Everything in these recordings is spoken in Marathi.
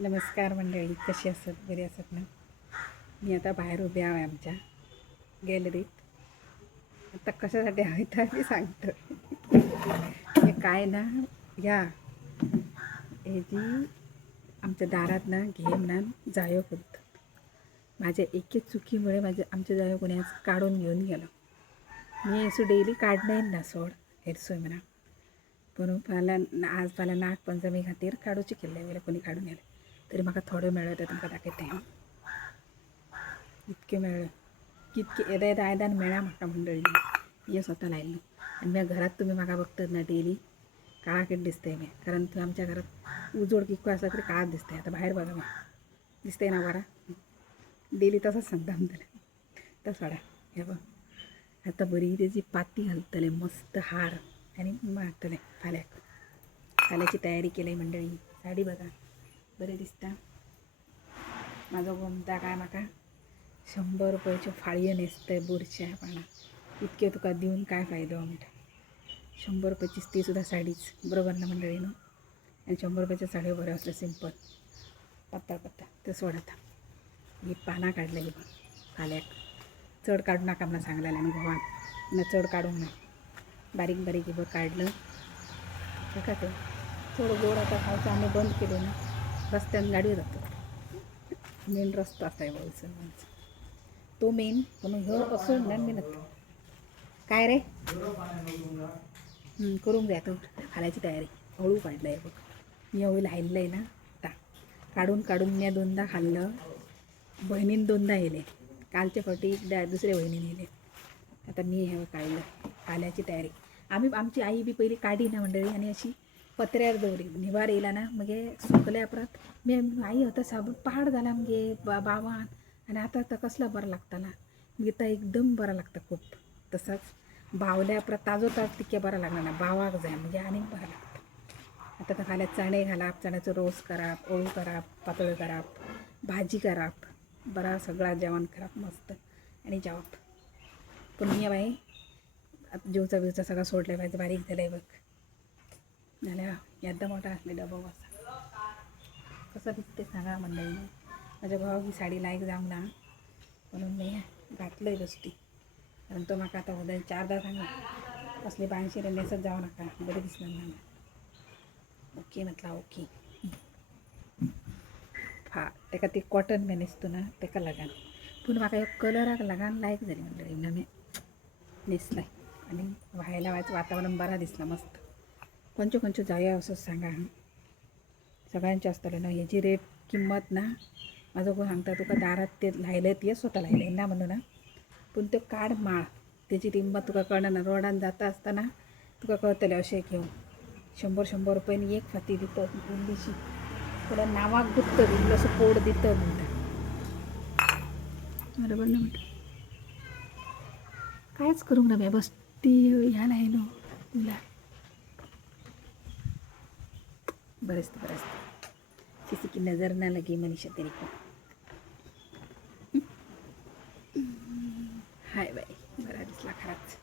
नमस्कार मंडळी, कशी असत? बरी असत ना? मी आता बाहेर उभे आहे आमच्या गॅलरीत. आता कशासाठी हवे तर मी सांगतो. हे काय ना, या हे जी आमच्या दारात ना घेम ना जायो करत. माझ्या एक चुकीमुळे आमच्या जायो कोणी आज काढून घेऊन गेलो. मी असं डेली काढणं ना सोड हेरसोय म्हणा, पण आज मला नागपंचमी खातीर काडूची केल्ले वेळेला कोणी काढून गेले तरी म्हाका थोडे मेळ्ळे ते तुमकां दाखयते. इतके मेळ्ळे, कितके येदा येदा आयदान मेळ्ळा म्हाका मंडळी. हे स्वता लायल्लो आनी म्या घरात तुम्ही म्हाका बघतात ना डेली काळाकीत दिसते मी, कारण तू आमच्या घरात उजोड कितको आसला तरी काळात दिसते. आता बाहेर बघा मी दिसते ना बरा, डेली तसंच सांगता आमच्याला तर सोडा. हे बघ, आता बरी त्याची पाती घालतले मस्त हार आणि मारतले फाल्याची तयारी केली मंडळी. साडी बघा बरे दिसता. माझा गोमता काय म्हाका 100 रुपयाच्यो फाळयो नेसतंय बोरच्या पाना. इतके तुका देऊन काय फायदो म्हणटा. 100 रुपयाचीच ती सुद्धा साडीच, बरोबर ना मंडळी नो? आणि 100 रुपयाच्या साडयो बऱ्या असल्या सिंपल पत्ता ते सोडता. ही पाना काढलेली बघ फाल्याक. चढ काढू नका मला सांगलेलं आणि भगवान ना चढ काढूंक ना, बारीक बारीक बघ काढलं का ते थोडं गोड. आता खायचं आम्ही बंद केलं ना, रस्त्यानं गाडी जातो. मेन रस्ता असा आहे मुसलमानचा तो मेन, म्हणून ह्यो असं ना मेहनत काय रे करून द्या. तो खाल्याची तयारी हळू काढलं आहे बघ. मी हळू हायलं आहे ना आता काढून काढून मी 2दा खाल्लं. बहिणीन 2दा येले, कालच्या फाटी दुसऱ्या बहिणीने येले. आता मी हे काढलं खाल्याची तयारी. आमची आई बी पहिली काढी ना मंडळी आणि अशी पत्र्यावर दवरी निवार येला ना मग सुकल्या परत मी आई होता साबून पहाड झाला मगे बावान. आणि आता कसला बरं लागताना मी तर एकदम बरं लागतं खूप. तसंच बावल्या परत ताजो तितक्या बरं लागणार ना, बावाक जाय म्हणजे आणि बरं लागतं. आता तर खाल्या चणे घालाप, चण्याचं रोस कराप, ओळू कराप, पातळ कराप, भाजी कराप, बरा सगळा जेवण कराप मस्त आणि जेवाप. पण मी बाई आता जीवचा सगळा सोडल्या पाहिजे. बारीक झालं आहे बघ झाल्या. एकदा मोठा असले डबा असा कसं दिसते सांगा मंडळी. माझ्या भावाक ही साडी लायक जाऊ ना म्हणून मी घातलं आहे बसती. कारण तो म्हाका आता उद्या 4दा सांगा असले 82 नेसत जाऊ नका, बरे दिसणार ना. ओके म्हटला ओके. हा तेका ते कॉटन मी नेसतो ना तेका लगान, पूण म्हाका एक कलराक लगान लायक झाली मंडळी. मी नेसलाय आणि व्हायला व्हायचं वातावरण बरा दिसला मस्त. कोणच्या जाया असं सांगा. सगळ्यांचे असतले ना ह्याची रेट किंमत ना. माझं कोण सांगता तुका दारात ते लायले ते स्वतः लायले ना म्हणून ना, पण तो काढ माळ त्याची किंमत तुका कळना ना. रोडान जाता असताना तुका कळतले असे घेऊन 100 रुपयांनी एक फाती दितात इंग्लिशी. तुला नावाक गुत्तं असं पोड दितं म्हणतात बरोबर ना. म्हणतं कायच करू ना बे, बस ती ह्या लायलो तुला बरंच किसी की नजर ना लगे मनीषा तेरी को. हाय बाई बरा दिसला खराच,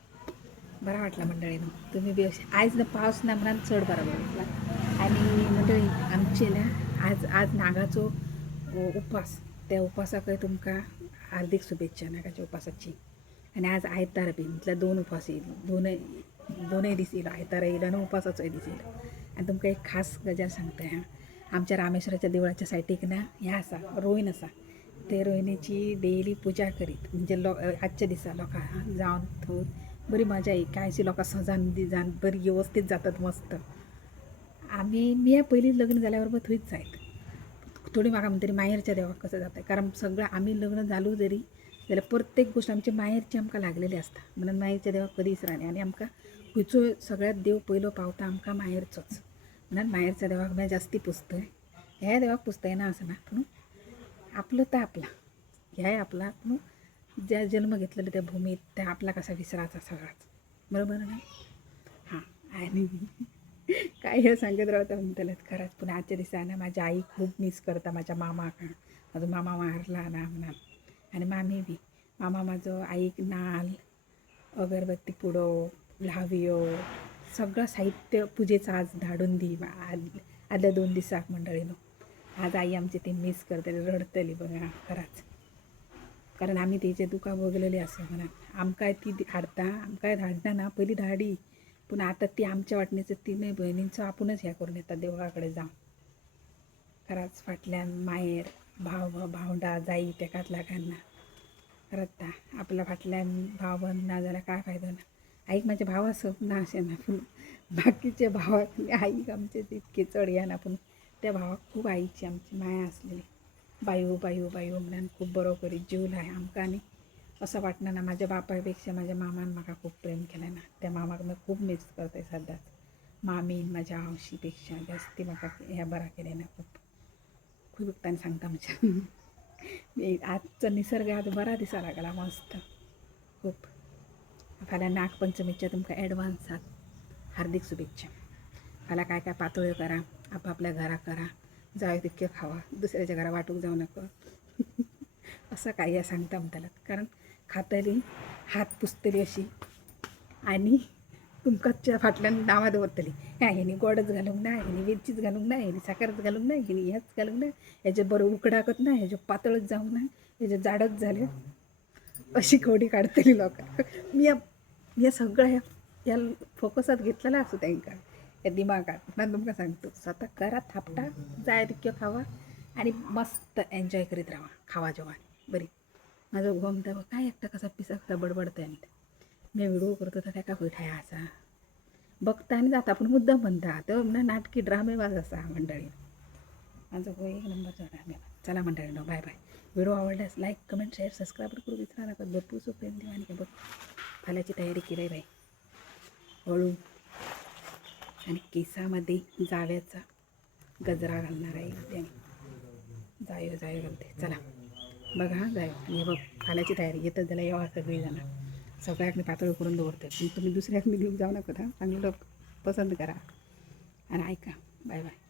बरा वाटला मंडळीनं. तुम्ही बी आज ना पाऊस ना म्हणून चढ बरा वाटला. आणि मंडळी आमचे ना आज नागाचो उपास, त्या उपासाक तुमका हार्दिक शुभेच्छा नागाच्या उपासाची. आणि आज आयतार बी म्हटल्या 2 उपास येईल, दोनही दीस येईल. आयतार येईल आणि उपासाचोय दीस येईल. आणि तुमका एक खास गजाल सांगते हा. आमच्या रामेश्वराच्या देवळाच्या सायटीक ना ह्या असा रोहीण असा, ते रोहिणीची डेली पूजा करीत म्हणजे आजच्या दिसा लोकां जाऊन थंय बरी मजा येईल. काय अशी लोकां सजान जाण बरी व्यवस्थित जातात मस्त. मी पहिली लग्न झाल्याबरोबर थंयच जायत. थोडी म्हाका म्हणतरी माहेरच्या देवाक कसं जातं, कारण सगळं आम्ही लग्न झालो जरी जाल्यार प्रत्येक गोष्ट आमची माहेरची आमकां लागलेली असता. म्हणून माहेरच्या देवाक कधीच राहणे. आणि आमकां खंयचो सगळ्यात देव पयलो पावता आमकां माहेरचोच. म्हणून माहेरच्या देवाक मी जास्ती पुजतय. ह्या देवाक पुजतय ना असं ना, पण आपलं तर आपला ह्याय आपला. पण ज्या जन्म घेतलेलं त्या भूमीत त्या आपला कसा विसरायचा सगळाच, बरोबर ना. हां आणि काय हे सांगत राहता म्हणतलेत खरंच. पण आजच्या दिसानं माझी आई खूप मिस करता माझ्या मामाका. माझा मामा वारला ना म्हणा. आणि मामी बी मामा माझं आईक नाल, अगरबत्ती पुडो, ल्हावयो सगळं साहित्य पूजेचं आज धाडून दी आदल्या 2 दिसाक मंडळीनं. आज आई आमची ते मिस करतली रडतली बघा खराच. कारण आम्ही तेचे दुका बघलेले असं म्हणा आमकाय ती हाडता आमकाय धाडना ना पहिली धाडी पण आता ती आमच्या वाटणीचं तिने बहिणींचं आपणच ह्या करून येतात देवळाकडे जाऊन. खराच फाटल्यान माहेर भाव भावंडा जाई तेकात लागांना खरंच ता आपल्या फाटल्यान भाव बंद ना झाला काय फायदा ना. आईक माझ्या भावाचं ना असे ना पण बाकीचे भावाक आई आमचे इतके चढ या ना पण त्या भावाक खूप आईची आमची माया असलेली. बायू बायू बायू म्हणून खूप बरोबरी जीव लाय आमका. आणि असं वाटणं ना माझ्या बापापेक्षा माझ्या मामान म्हाका खूप प्रेम केलं ना. त्या मामाक मी खूप मिस करते सध्याच. मामीन माझ्या आवशीपेक्षा जास्ती म्हाका ह्या बरा केले ना खूप खूप उगताना सांगता म्हणजे आजचा निसर्ग आज बरा दिसा लागला मस्त खूप. फाल्यां नागपंचमीच्या तुमका ॲडव्हान्सात हार्दिक शुभेच्छा. फाल्यां काय काय पातोळ्यो करा आपापल्या घरा करा जाय तितके खावा दुसऱ्याच्या घरा वाटूक जाऊ नको असं काय सांगता म्हणताला. कारण खातली हात पुसतली अशी आणि तुमकाच्या फाटल्यान नावा दवरतली ह्या हेनी गोडच घालूंक ना हेनी वेलचीच घालूंक ना हेनी साखरच घालूंक ना हेनी ह्याच घालूंक ना ह्याचे बरं उकडाकत ना ह्याचे पातळच जाऊन ना ह्याचे जाडच झाले अशी खोडी काढतली लोक. मी सगळं या फोकसात घेतलेला असो त्यांका या दिमागात ना तुमका सांगतो स्वतः करा थापटा जाय तितक्यो खावा आणि मस्त एन्जॉय करीत राहा खावा जेवण बरी. माझं घोम तर काय एकटा कसा पिसा कसा बडबडतंय मी व्हिडिओ करतो तर काय होय असा बघता आणि जाता पण मुद्दाम म्हणता तर ना नाटकी ड्रामेबाज असा मंडळी. माझं हो एक नंबरचा ड्रामेबाज. चला मंडळी बाय बाय. व्हिडिओ आवडल्यास लाईक कमेंट शेअर सबस्क्राईब करू विसरा नका. भरपूर सोपं देवा आणि बघ फाल्याची तयारी केली बाई हळू आणि केसामध्ये जाव्याचा गजरा घालणार आहे त्याने जायो जायो घालते. चला बघा जायो आणि हे बघ फाल्याची तयारी येतच झाला येवा सगळी जाणार सगळ्यात मी पातळ करून दवरते पण तुम्ही दुसऱ्यात मी घेऊन जाऊ नका चांगलं पसंत करा आणि ऐका. Bye bye.